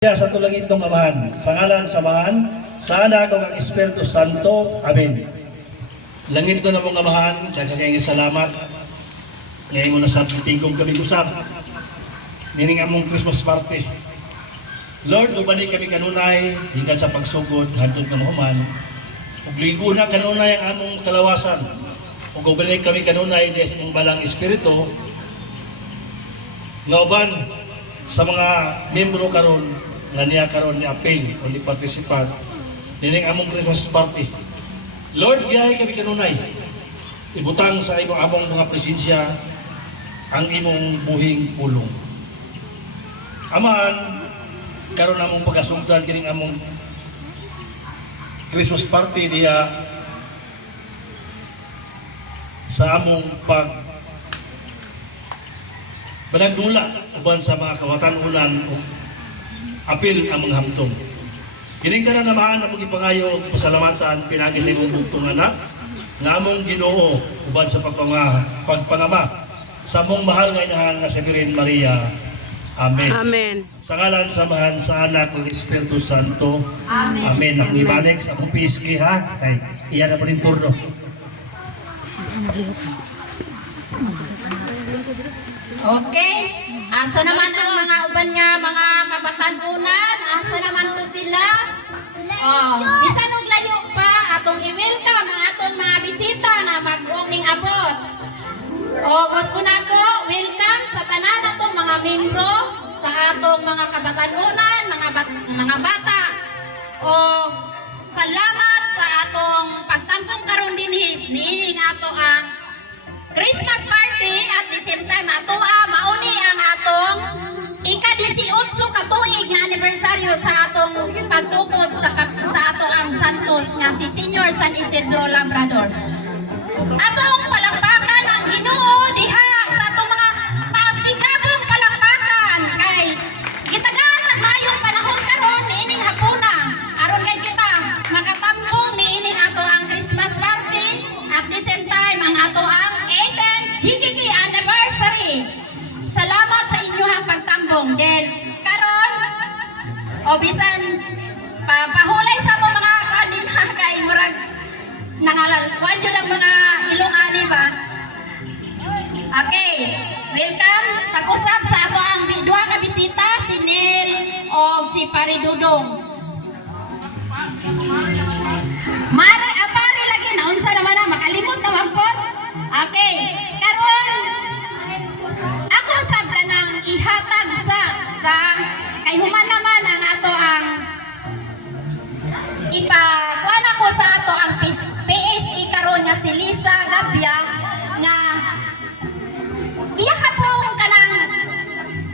Sa tulangit ng Amahan, sa ngalan samahan, sa anak o ang Espiritu Santo. Amen. Langit ito na mong Amahan, kagagayang salamat. Ngayon mo na sa pitigong kami kusap. Nining among Christmas party. Lord, ubani kami kanunay, hikan sa pagsugod, hantod ng mahuman. Ugligo na kanunay ang among kalawasan. Ug ubani kami kanunay, des mong balang Espiritu. Ngauban sa mga membro karon nga niya karon ni apel o ni participant nining among Christmas party. Lord, gihay kami kanunay ibutang sa imong among mga presensya ang imong buhing pulong. Amahan, karon among pagkasugdan kining among Christmas party diya sa among panagdula uban sa mga kawatan-unan o apil ang mga hamtong. Kining ka na naman ang ipangayo pasalamatan pinagi sa imong bugtong anak nga among Ginoo uban sa pagpangama sa among mahal nga inahan nga si Virgen Maria. Amen. Amen. Sa ngalan samahan sa anak ng Espiritu Santo. Amen. Amen. Ang ibalik sa among PSG ha. Kay iyan na po rin turno. Okay. Asa naman ang mga uban nga mga kabatanunan? Asa naman to sila? Bisan og layo pa atong i-welcome ang atong mga bisita nga mag-uong ning abot. Gusto na ko welcome sa tanan atong mga membro, sa atong mga kabatanunan, mga bata. Salamat sa atong pagtambong karon dinhi niining ato ang Christmas party at the same time mauni ang atong ika-18 katuig nga anibersaryo sa atong pagtukod sa atong ang Santos nga si Senior San Isidro Labrador. Atong palakpakan ang Ginoo diha sa atong mga pasigabong palakpakan kay gitagahan mayong panahon karon niining hapuna aron kay kita makatambong niining ato ang Christmas party at the same time ang ato ang 18th GKK anniversary. Salamat sa inyong pagtambong. Then, karon bisan pahulay sa mo mga kanina kay murag nangalalwan lang mga Ilongani ba? Okay, welcome. Pag-usap sa ato ang duha ka bisita, si Nel o si Faridudong. Pare lagi na unsa naman na makalimot naman po. Okay, karon ako sab ka nang ihatag sa kay human naman ang ato ang ipakuan ako sa ato ang PSE karon nga si Lisa Gabia nga iya ka pong kanang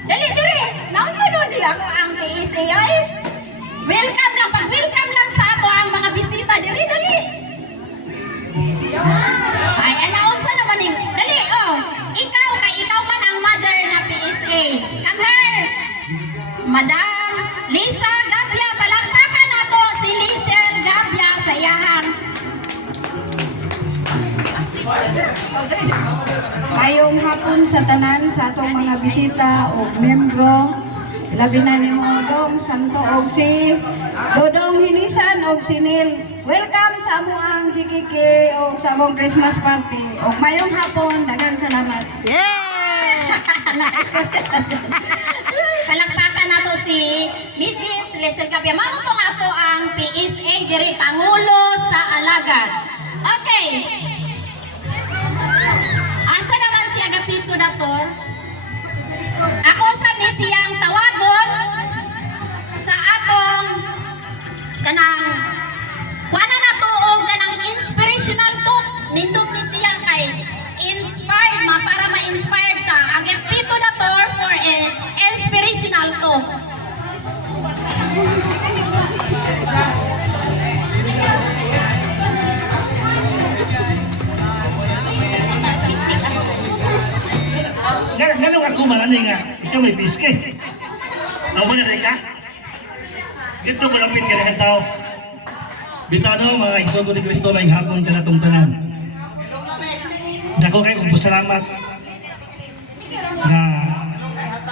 dali naunsa no di ako ang PSE ay welcome lang pag-welcome lang sa ato ang mga bisita dali ay announce naman ning dali ikaw man ang mother na PSA. Come here Madam Lisa Gabia, palakpakan nato si Lisa Gabia sa iyahang Mayong hapon sa tanan sa atong mga bisita o membro, labi na ni Dodong Santo og si Dodong Hinisan og si Nel. Welcome sa amo ang GKK o sa among Christmas party. O mayong hapon, daghang salamat. Yeah! palakpakan nato si Mrs. Lisa Gabia. Mao to ato ang PSA diri Pangulo sa Alagad. Okay. Asa naman si Agapito dator? Ako sa siyang tawagon sa atong kanang wala na to og kanang inspirational talk nindot ni siyang kay inspire para ma-inspired ka. Agapito dator for inspirational talk. Ganun ako manani nga, ikaw may biske. Ako na rin ka? Ito ko lapit ka na tao. Bitano mga isoto ni Kristo na hapon ka na itong tanan. Dako kayo kung pasalamat na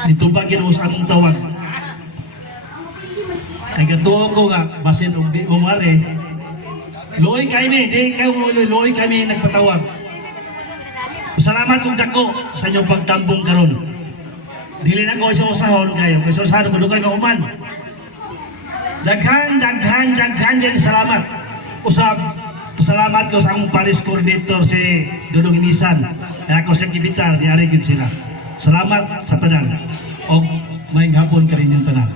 ditubag Ginoo sa among tawag. Kay gatuo ko nga, basin og di mo mare. Loy kami, di kayo loy kami nagpatawag. Salamat kong dako sa inyong pagtambong karon. Dili na ko sa usahon kayo, kasi usahan ko kayo mauman. Daghan din salamat. Usab, salamat ko sa akong Paris coordinator si Dudong Inisan. Kaya ako sa kibitar, niari gid sila. Salamat sa tanan. O maayong hapon ka rin yung tanan.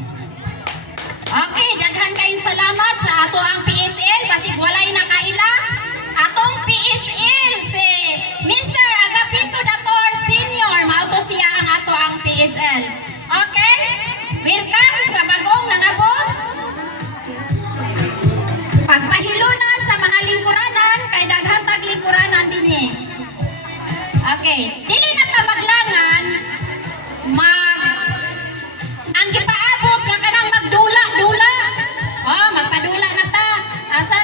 Okay, daghan kayong salamat sa ato ang PSL basig walay nakaila. Atong PSL si Mr. Agapito Dator Senior, mao to siya ang ato ang PSL. Okay? Welcome sa bagong nangabot. Pagpahilo na sa mga lingkuranan kay daghang taglingkuranan dinhi. Okay, dili na ta maglangan ang gipaabot nga kanang magdula-dula. Oh, magpadula na ta. Asa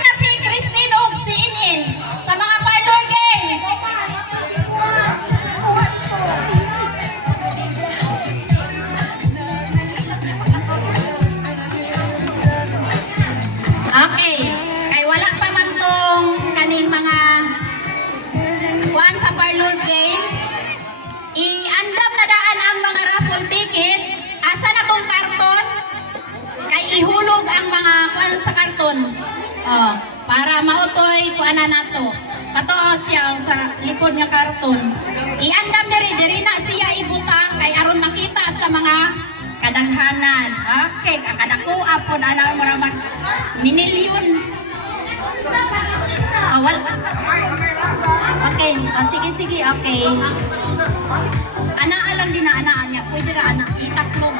na si Christine og si Inin sa mga parlor games. Okay, kay wala pa man tong kaning mga kuan sa parlor games. Iandam na daan ang mga raffle ticket. Asa na tong karton? Kay ihulog ang mga kuan sa karton. Oh, para mautoy kuana nato. Pato siya sa likod nga karton. Iandam diri na siya ibutang kay aron makita sa mga kadanghanan. Okay, kakadako apon ana mo ra mag minilyon. Awal. Okay, sige, okay. Ana alam din na ana niya. Pwede ra ana itaklo